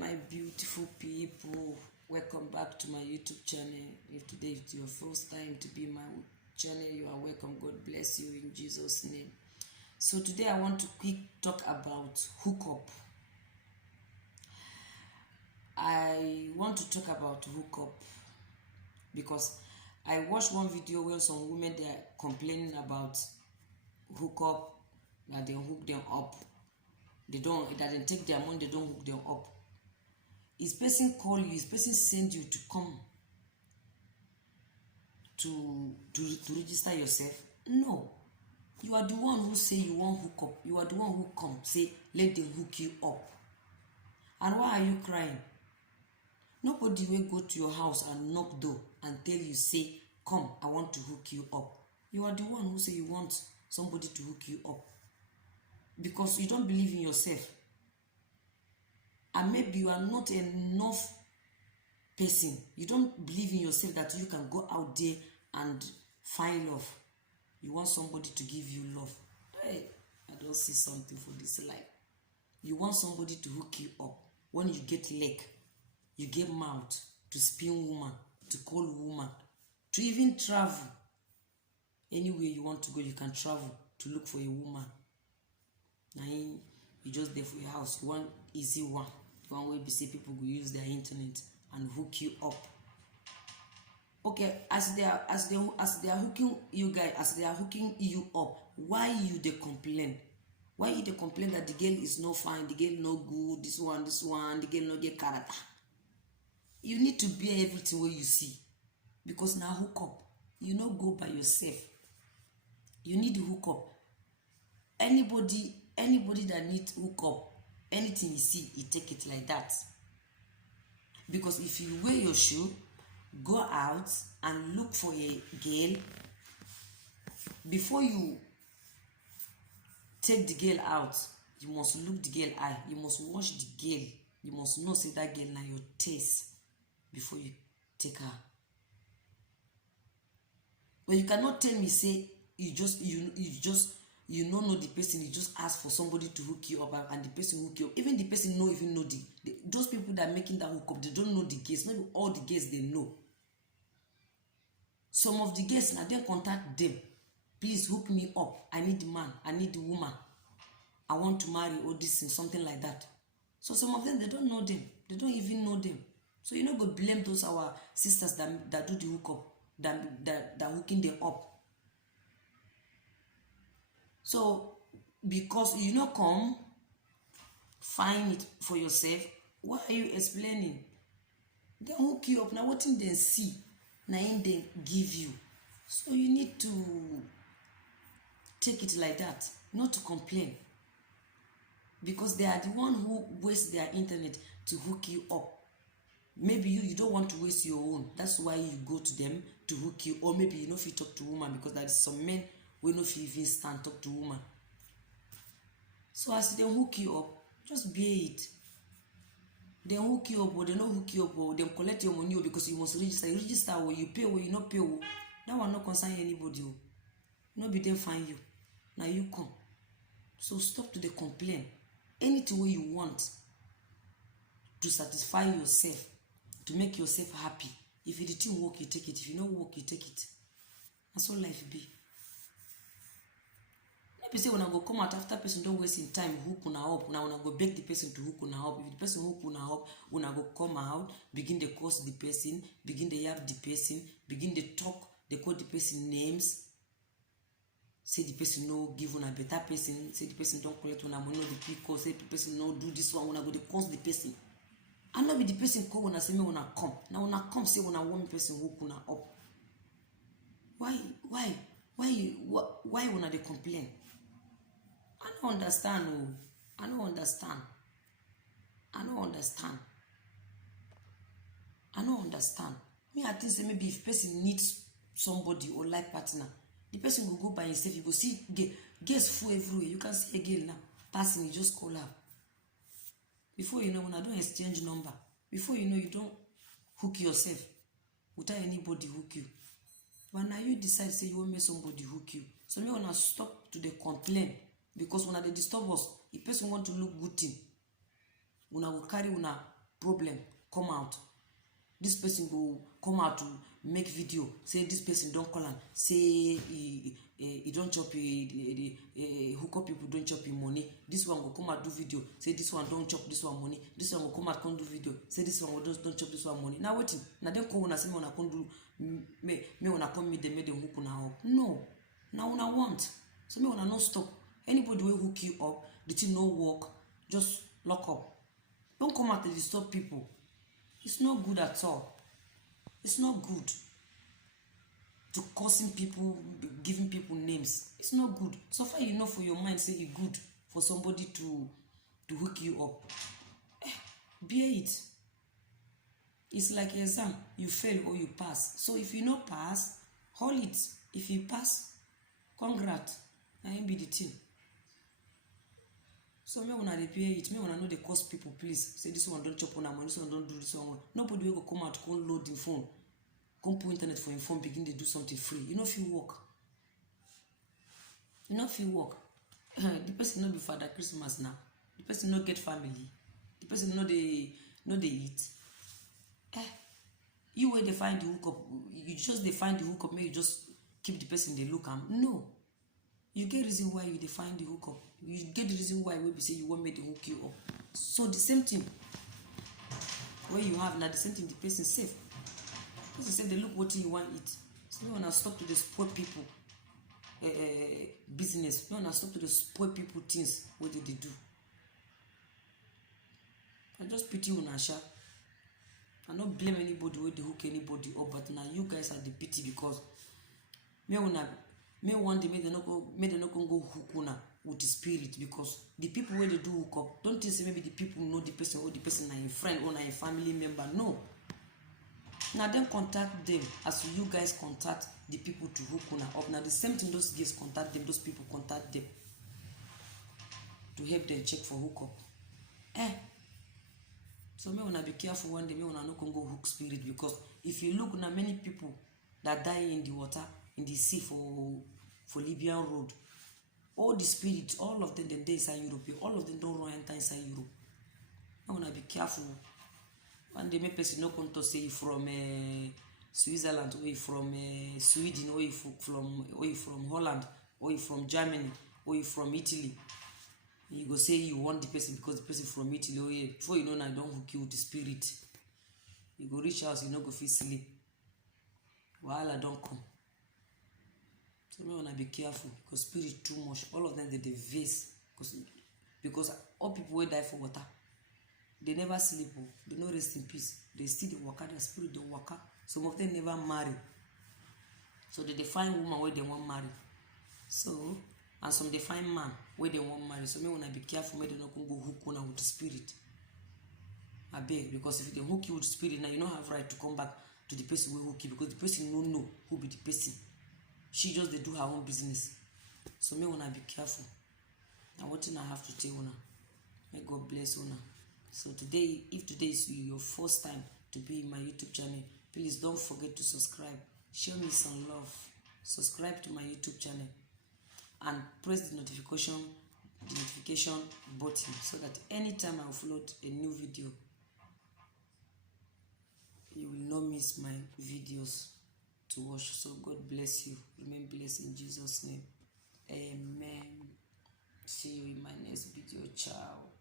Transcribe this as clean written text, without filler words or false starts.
My beautiful people, welcome back to my YouTube channel. If today is your first time to be my channel, you are welcome. God bless you in Jesus' name. So today I want to quick talk about hookup. I want to talk about hookup because I watched one video where some women, they are complaining about hookup, that they hook them up. That they take their money, they don't hook them up. Is person call you, is person send you to come to register yourself? No. You are the one who say you want hook up. You are the one who come say let them hook you up. And why are you crying? Nobody will go to your house and knock door and tell you, say, come, I want to hook you up. You are the one who say you want somebody to hook you up because you don't believe in yourself. And maybe you are not enough person. You don't believe in yourself that you can go out there and find love. You want somebody to give you love. Hey, I don't see something for this life. You want somebody to hook you up. When you get leg, you get mouth, to spin woman, to call woman, to even travel. Anywhere you want to go, you can travel to look for a woman. Now you just there for your house. You want easy one. One way see people will use their internet and hook you up. Okay, as they are hooking you guys, as they are hooking you up, why you they complain? Why you they complain that the girl is no fine, the girl no good, this one, the girl no get character? You need to bear everything what you see, because now hook up. You no go by yourself. You need to hook up. Anybody that needs hook up, anything you see, you take it like that. Because if you wear your shoe, go out and look for a girl, before you take the girl out, you must look the girl eye. You must watch the girl. You must know say that girl now your taste before you take her. But you cannot tell me say you don't know the person, you just ask for somebody to hook you up and the person hook you up. Even the person know those people that are making that hook up, they don't know the girls. Not all the girls they know. Some of the girls now they contact them. Please hook me up. I need the man, I need the woman. I want to marry or this and something like that. So some of them they don't know them. They don't even know them. So you know go blame those our sisters that do the hookup, that hooking them up. So, because you not come find it for yourself, why are you explaining? They hook you up. Now what in they see, now in they give you. So you need to take it like that, not to complain. Because they are the one who waste their internet to hook you up. Maybe you don't want to waste your own. That's why you go to them to hook you. Or maybe you know if you talk to woman, because there is some men we know if you even stand talk to woman. So as they hook you up, just bear it. They hook you up or they not hook you up or they collect your money because you must register. You register or you pay or you not pay. That will not concern anybody. Nobody them find you. Now you come. So stop to the complain. Anything way you want to satisfy yourself, to make yourself happy. If you didn't work, you take it. If you don't work, you take it. That's all life be. You say when I go come out after person don't waste in time hook una up. Now when I go beg the person to hook una up. If the person hook una up, when I go come out, begin the curse the person, begin the yap the person, begin the talk, they call the person names. Say the person no give una better person, say the person don't collect una money, the people say the person no do this one, when I go the curse the person. And not be the person call when I say me when I come. Now when I come say when I want person hook una up. Why when they complain? I don't understand. I don't understand. Me, I think say maybe if person needs somebody or life partner, the person will go by himself. You go see girls full everywhere. You can see a girl now passing, you just call her. Before you know, when I don't exchange number, before you know, you don't hook yourself without anybody hook you. But now you decide say you want me somebody hook you. So me wanna stop to the complain. Because when they disturb us, if person want to look good thing, una will carry una problem come out, this person go come out to make video say this person don call am say he don chop hook up people don chop him money. This one go come out do video say this one don chop this one money. This one go come out come do video say this one don chop this one money. Now wetin? Na dem call una say me una come do me una come meet dem make dem hook una up. No, na una want. So me una no stop. Anybody wey hook you up, the thing no work, just lock up. Don't come out to disturb people. It's not good at all. It's not good to cursing people, giving people names. It's not good. So far you know for your mind say it's good for somebody to hook you up. Bear it. It's like exam. You fail or you pass. So if you not pass, hold it. If you pass, congrats. I ain't be the thing. So me una dey pay it, me una know dey cost people, please. Say this one don't chop on money, this one don't do this one. Nobody will go come out, come load the phone, come put internet for your phone, begin to do something free. You know if you work. You know if you work. The person not be Father Christmas now. The person not get family. The person know they eat. You where they find the hookup, you just they find the hookup, maybe you just keep the person they look am. No. You get reason why you define the hookup. You get the reason why we say you want me to hook you up. So the same thing where you have now the same thing the person safe. Person say they look what you want eat. So you wanna stop to the spoil people business. You wanna stop to the spoil people things. What did they do? I just pity una sha. I don't blame anybody where they hook anybody up, but now you guys are the pity because me one day make them not go hook una with the spirit because the people where they do hook up, don't think say maybe the people know the person or the person are a friend or a family member. No. Now then contact them as you guys contact the people to hook una up. Now the same thing those guys contact them, those people contact them to help them check for hook up. So me wanna be careful one day, me wanna not go hook spirit because if you look now many people that die in the water, in the sea for Libyan road, all the spirits, all of them they inside Europe, all of them don't run enter inside Europe. I wanna be careful. One day, my person no come to say from Switzerland, or from Sweden, or from Holland, or from Germany, or from Italy. You go say you want the person because the person from Italy. Oh yeah, before you know, I don't hook you with the spirit. You go reach house, you no go feel sleep. While I don't come. So me wanna be careful because spirit too much. All of them they vase because all people will die for water. They never sleep. They no rest in peace. They still the worker. Their spirit don't work. Some of them never marry. So they find woman where they want marry. So and some they find man where they want marry. So me wanna be careful. Me they not go hook una with the spirit. I beg because if they hook you with the spirit now, you don't have right to come back to the person who hook you because the person don't know who be the person. She just they do her own business. So me wanna be careful. Now what thing I have to tell una. May God bless una. So today, if today is your first time to be in my YouTube channel, please don't forget to subscribe. Show me some love. Subscribe to my YouTube channel and press the notification button so that anytime I upload a new video, you will not miss my videos to watch. So God bless you. Remain blessed in Jesus' name. Amen. See you in my next video. Ciao.